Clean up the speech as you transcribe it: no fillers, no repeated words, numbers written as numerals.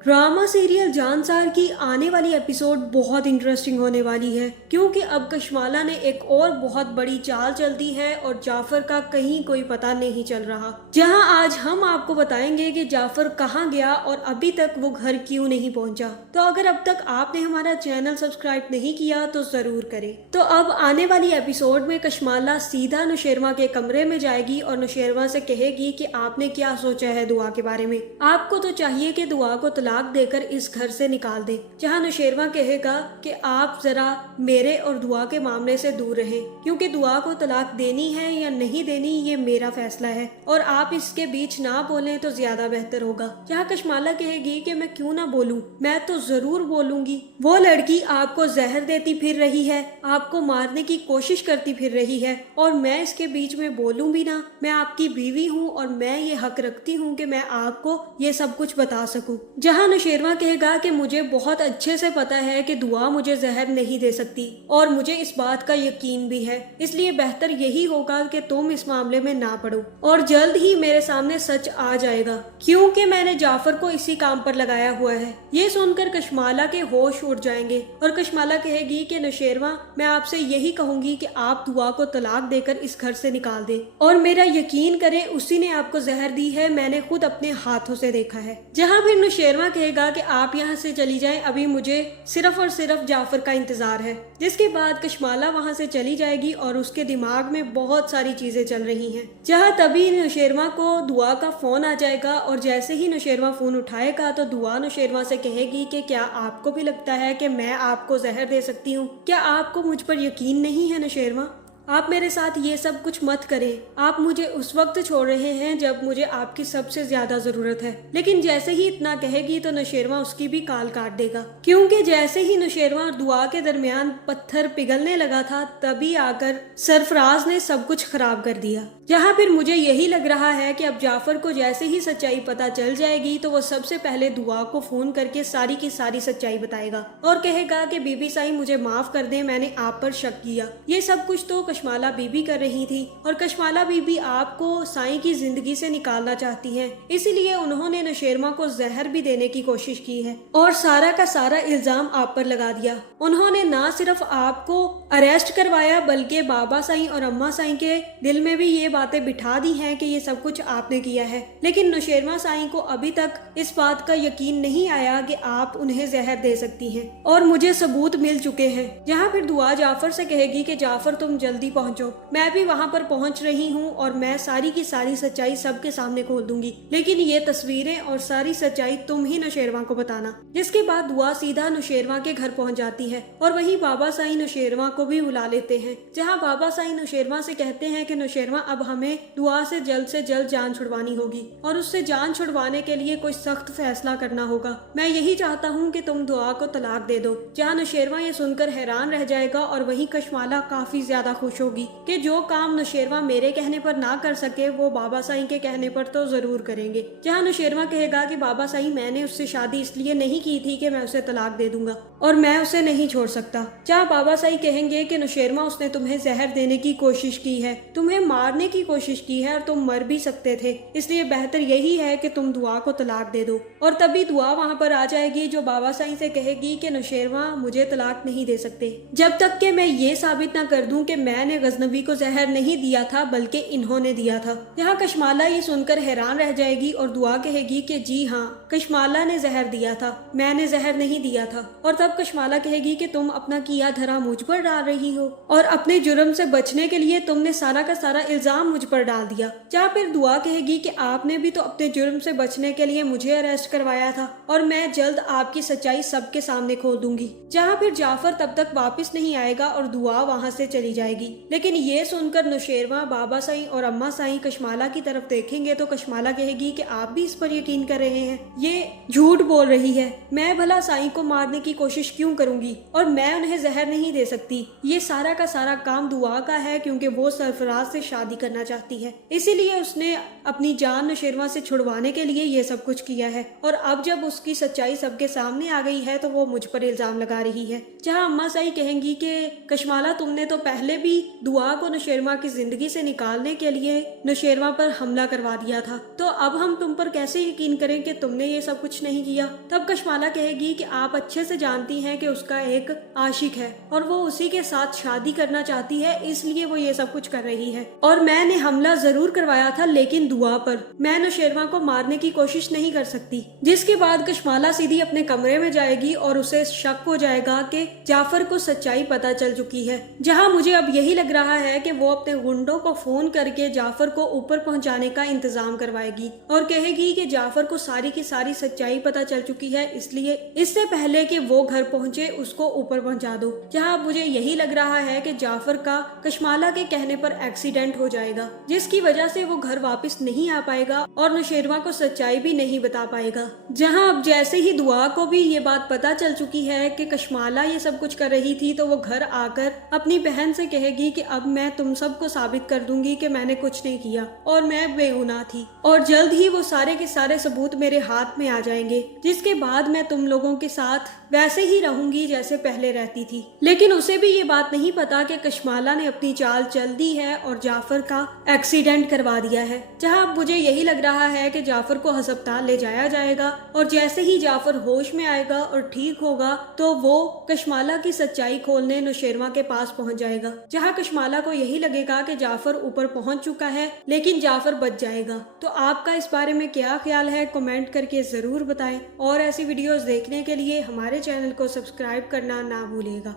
Drama serial Jansar की आने वाली एपिसोड बहुत इंटरेस्टिंग होने वाली है, क्योंकि अब कशमाला ने एक और बहुत बड़ी चाल चल दी है और जाफर का कहीं कोई पता नहीं चल रहा। जहां आज हम आपको बताएंगे कि जाफर कहां गया और अभी तक वो घर क्यों नहीं पहुंचा। तो अगर अब तक आपने हमारा चैनल सब्सक्राइब नहीं किया तो जरूर करें। तो अब आने वाली एपिसोड में कशमाला सीधा नौशेरमा के कमरे में जाएगी और नौशेरमा से कहेगी कि आपने क्या सोचा है दुआ के बारे में। आपको तो चाहिए कि दुआ को तलाक देकर इस घर से निकाल दे। जहां नौशेरमा कहेगा कि आप जरा मेरे और दुआ के मामले से दूर रहें, क्योंकि दुआ को तलाक देनी है या नहीं देनी ये मेरा फैसला है और आप इसके बीच ना बोलें तो ज्यादा बेहतर होगा। जहां कशमाला कहेगी कि मैं क्यों ना बोलूं, मैं तो जरूर बोलूंगी। वो लड़की आपको जहर देती फिर रही है, आपको मारने की कोशिश करती फिर रही है और मैं इसके बीच में बोलूं भी ना। मैं आपकी बीवी हूं और मैं ये हक रखती हूं कि मैं आपको ये सब कुछ बता सकूं। जहां नौशेरमा कहेगा कि मुझे बहुत अच्छे से पता है कि दुआ मुझे जहर नहीं दे सकती और मुझे इस बात का यकीन भी है, इसलिए बेहतर यही होगा कि तुम इस मामले में ना पड़ो और जल्द ही मेरे सामने सच आ जाएगा, क्योंकि मैंने जाफर को इसी काम पर लगाया हुआ है। ये सुनकर कशमाला के होश उड़ जाएंगे और कशमाला कहेगी कि नौशेरमा मैं आपसे यही कहूंगी कि आप दुआ को तलाक देकर इस घर से निकाल दे और मेरा यकीन करें उसी ने आपको जहर दी है, मैंने खुद अपने हाथों से देखा है। जहाँ फिर नौशेरमा कहेगा कि आप यहाँ से चली जाएं, अभी मुझे सिर्फ और सिर्फ जाफर का इंतजार है। जिसके बाद कशमाला वहाँ से चली जाएगी और उसके दिमाग में बहुत सारी चीजें चल रही हैं। जहाँ तभी नौशेरमा को दुआ का फोन आ जाएगा और जैसे ही नौशेरमा फोन उठाएगा तो दुआ नौशेरमा से कहेगी कि क्या आपको भी लगता है कि मैं आपको जहर दे सकती हूँ? क्या आपको मुझ पर यकीन नहीं है नौशेरमा? आप मेरे साथ ये सब कुछ मत करें। आप मुझे उस वक्त छोड़ रहे हैं जब मुझे आपकी सबसे ज्यादा जरूरत है। लेकिन जैसे ही इतना कहेगी तो नौशेरमा उसकी भी काल काट देगा, क्योंकि जैसे ही नौशेरमा और दुआ के दरमियान पत्थर पिघलने लगा था तभी आकर सरफराज ने सब कुछ खराब कर दिया। जहाँ फिर मुझे यही लग रहा है कि अब जाफर को जैसे ही सच्चाई पता चल जाएगी तो वो सबसे पहले दुआ को फोन करके सारी की सारी सच्चाई बताएगा और कहेगा कि बीबी साई मुझे माफ कर दे, मैंने आप पर शक किया। ये सब कुछ तो कशमाला बीबी कर रही थी और कशमाला बीबी आपको साई की जिंदगी से निकालना चाहती हैं, इसीलिए उन्होंने नौशेरमा को जहर भी देने की कोशिश की है और सारा का सारा इल्जाम आप पर लगा दिया। उन्होंने ना सिर्फ आपको अरेस्ट करवाया बल्कि बाबा साई और अम्मा साई के दिल में भी ये बातें बिठा दी हैं कि ये सब कुछ आपने किया है। लेकिन नौशेरमा साई को अभी तक इस बात का यकीन नहीं आया कि आप उन्हें जहर दे सकती हैं और मुझे सबूत मिल चुके हैं। जहाँ फिर दुआ जाफर से कहेगी कि जाफर तुम जल्दी पहुंचो, मैं भी वहां पर पहुंच रही हूं और मैं सारी की सारी सच्चाई सबके सामने खोल दूंगी, लेकिन ये तस्वीरें और सारी सच्चाई तुम ही नौशेरमा को बताना। जिसके बाद दुआ सीधा नौशेरमा के घर पहुंच जाती है और वहीं बाबा साई नौशेरमा को भी बुला लेते हैं। जहां बाबा साई नौशेरमा से कहते हैं कि नौशेरमा अब हमें दुआ से जल्द जान छुड़वानी होगी और उससे जान छुड़वाने के लिए कोई सख्त फैसला करना होगा। मैं यही चाहता हूँ कि तुम दुआ को तलाक दे दो। जहाँ नौशेरमा ये सुनकर हैरान रह जाएगा और वहीं कशमाला काफी ज्यादा खुश होगी कि जो काम नौशेरमा मेरे कहने पर ना कर सके वो बाबा साई के कहने पर तो जरूर करेंगे। जहाँ नौशेरमा कहेगा कि बाबा साई मैंने उससे शादी इसलिए नहीं की थी कि मैं उसे तलाक दे दूंगा और मैं उसे नहीं छोड़ सकता। जहाँ बाबा साई कहेंगे कि नौशेरमा उसने तुम्हें जहर देने की कोशिश की है, तुम्हें मारने की कोशिश की है और तुम मर भी सकते थे, इसलिए बेहतर यही है कि तुम दुआ को तलाक दे दो। और तभी दुआ वहाँ पर आ जाएगी जो बाबा साई से कहेगी कि नौशेरमा मुझे तलाक नहीं दे सकते जब तक कि मैं ये साबित ना कर दूं कि मैंने गजनबी को जहर नहीं दिया था बल्कि इन्होंने दिया था। यहाँ कशमाला ये सुनकर हैरान रह जाएगी और दुआ कहेगी कि जी हाँ, कशमाला ने जहर दिया था, मैंने जहर नहीं दिया था। और तब कशमाला कहेगी कि तुम अपना किया धरा मुझ पर डाल रही हो और अपने जुर्म से बचने के लिए तुमने सारा का सारा इल्जाम मुझ पर डाल दिया। जहाँ फिर दुआ कहेगी कि आपने भी तो अपने जुर्म से बचने के लिए मुझे अरेस्ट करवाया था और मैं जल्द आपकी सच्चाई सबके सामने खोल दूंगी। जहाँ फिर जाफर तब तक वापस नहीं आएगा और दुआ वहाँ से चली जाएगी। लेकिन ये सुनकर नौशेरमा, बाबा साई और अम्मा साई कशमाला की तरफ देखेंगे तो कशमाला कहेगी कि आप भी इस पर यकीन कर रहे हैं, ये झूठ बोल रही है। मैं भला साई को मारने की कोशिश क्यों करूंगी और मैं उन्हें जहर नहीं दे सकती। ये सारा का सारा काम दुआ का है क्योंकि वो सरफराज से शादी करना चाहती है, इसीलिए उसने अपनी जान नौशेरमा से छुड़वाने के लिए ये सब कुछ किया है। और अब जब उसकी सच्चाई सबके सामने आ गई है तो वो मुझ पर इल्जाम लगा रही है। जहाँ अम्मा साई कहेंगी कि कशमाला तुमने तो पहले भी दुआ को नौशेरमा की जिंदगी से निकालने के लिए नौशेरमा पर हमला करवा दिया था, तो अब हम तुम पर कैसे यकीन करें कि तुमने ये सब कुछ नहीं किया। तब कश्माला कहेगी कि आप अच्छे से जानती हैं कि उसका एक आशिक है और वो उसी के साथ शादी करना चाहती है, इसलिए वो ये सब कुछ कर रही है। और मैंने हमला जरूर करवाया था, लेकिन दुआ पर। मैं नौशेरमा को मारने की कोशिश नहीं कर सकती। जिसके बाद कश्माला सीधी अपने कमरे में जाएगी और उसे शक हो जाएगा कि जाफर को सच्चाई पता चल चुकी है। जहां मुझे अब यही लग रहा है कि वो अपने गुंडों को फोन करके जाफर को ऊपर पहुंचाने का इंतजाम करवाएगी और कहेगी कि जाफर को सारी की सारी सच्चाई पता चल चुकी है, इसलिए इससे पहले कि वो घर पहुंचे उसको ऊपर पहुंचा दो। जहां मुझे यही लग रहा है कि जाफर का कश्माला के कहने पर एक्सीडेंट हो जाएगा, जिसकी वजह से वो घर वापस नहीं आ पाएगा और नौशेरमा को सच्चाई भी नहीं बता पाएगा। जहां अब जैसे ही दुआ को भी ये बात पता चल चुकी है कि कश्माला ये सब कुछ कर रही थी, तो वो घर आकर अपनी बहन से कहेगी कि अब मैं तुम सबको साबित कर दूंगी कि मैंने कुछ नहीं किया और मैं बेगुनाह थी, और जल्द ही वो सारे के सारे सबूत मेरे हाथ में आ जाएंगे, जिसके बाद मैं तुम लोगों के साथ वैसे ही रहूंगी जैसे पहले रहती थी। लेकिन उसे भी ये बात नहीं पता कि कश्माला ने अपनी चाल चल दी है और जाफर का एक्सीडेंट करवा दिया है। जहां मुझे यही लग रहा है कि जाफर को अस्पताल ले जाया जाएगा और जैसे ही जाफर होश में आएगा और ठीक होगा तो वो कश्माला की सच्चाई खोलने नौशेरमा के पास पहुंच जाएगा। जहां कश्माला को यही लगेगा कि जाफर ऊपर पहुंच चुका है, लेकिन जाफर बच जाएगा। तो आपका इस बारे में क्या ख्याल है, कमेंट करके जरूर बताएं और ऐसी वीडियोस देखने के लिए हमारे चैनल को सब्सक्राइब करना ना भूलिएगा।